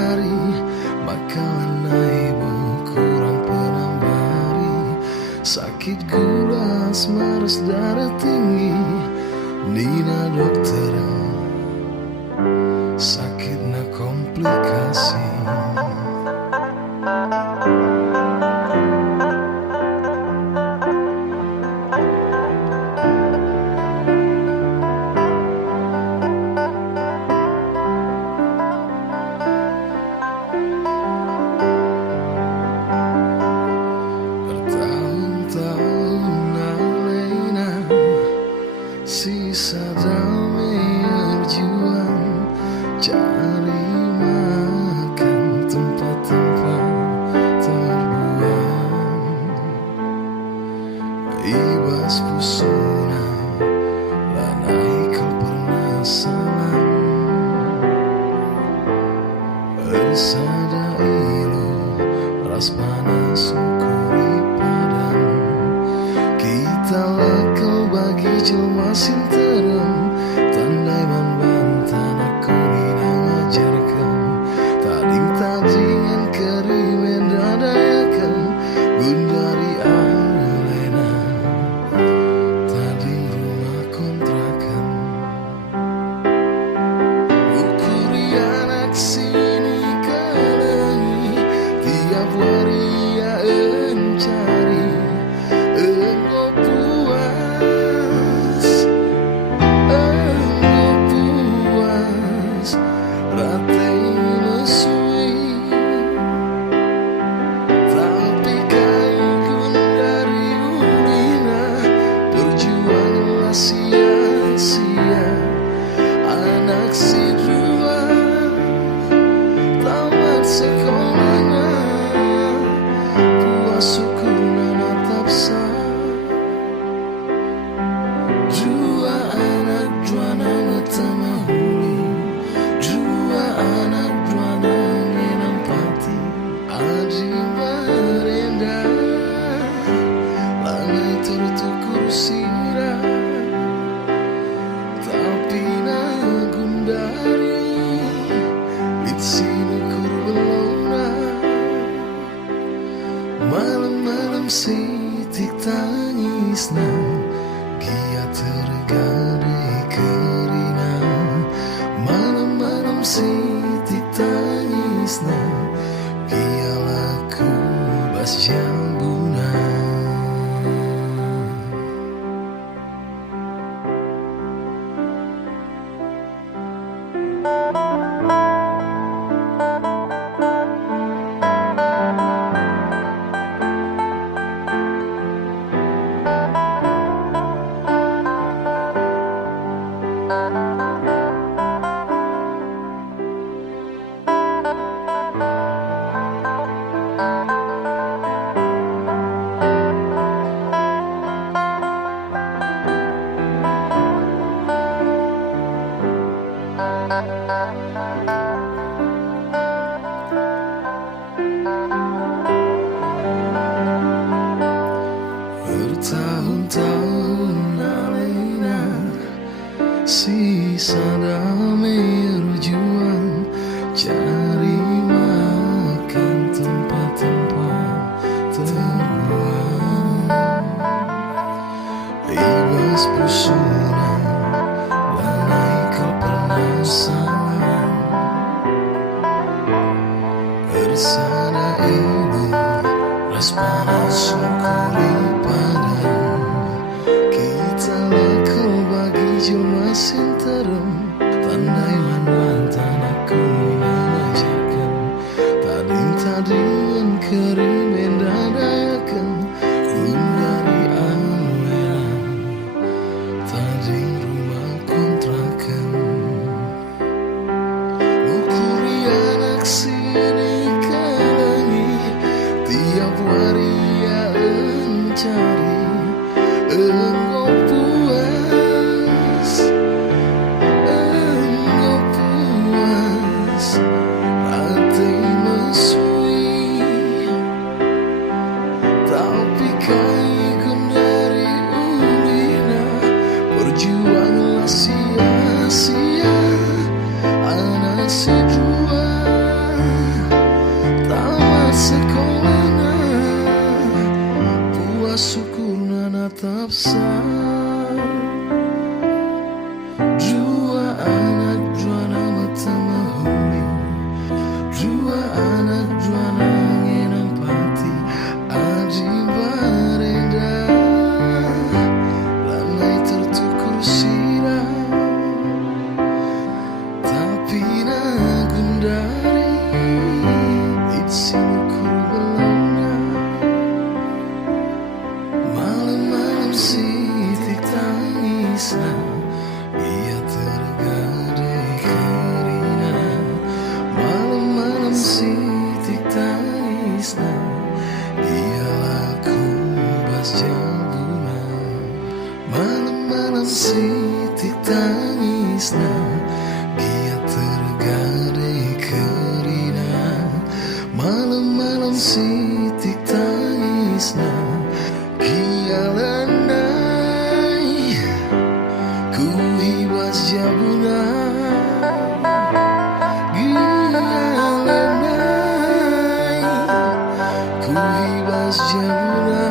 hari, makanan ibu kurang penambari. Sakit gula, asmaras, darah tinggi, Nina dokter, sakitnya komplikasi. Bertahun-tahun alena, sisa damai berjuang, cari makan tempat-tempat terbuang. Ibas pusuna, lanai kau pernah salam, bersada ilu, ras panas sukuri padam. Kita lekal bagi jelma sinterem, tandai manbantan aku nina ngajarkan. Tading-tadingan kerimen dadayakan, gundari alena, tading rumah kontrakan. Ukuri anak sini kalangi, tiap waria encari, engkau puas, ratai mesui. Tapi kaikun dari ulina, perjuanganlah sia-sia. Anak si dua tamat sekolahnya, puas syukurna natap sah. Dua anak dua nana tamahuli, dua anak dua ngenam pati. Adi merenda, lanai tertukur sirah, tapi nagundari, litsini kurbelona. Malam-malam sitik tangisna, gia tergade kerina. Malam-malam sitik tangisna, gia laku bas jambuna. Bertahun-tahun alena, sisa damai berjuang, cari makan tempat-tempat terbuang. Ibas pusuna, lanai kau pernah salam, bersada ibu, ras panas syukuri padam. Kita lekal bagi jelma sinterem, tandai manbantan aku ngajarkan. Tading-tadingan kerimen dadayakan, gundari alena, tading rumah kontrakan. Ukuri anak sini kalangi, tiap waria encari, engkau puas, ratai mesui. anak juana ngenang pati aji barenda lanai tertukur sirah tapi na gundari itsinkur belona malam-malam sitik tangisna ia tergadai kerina malam-malam sitik tangisna ia lakumbas jabuna malam-malam sitik tangisna ia tergadai kerina malam-malam sitik tangisna ia lanai ku hibas jabuna ia lanai ku hibas jabuna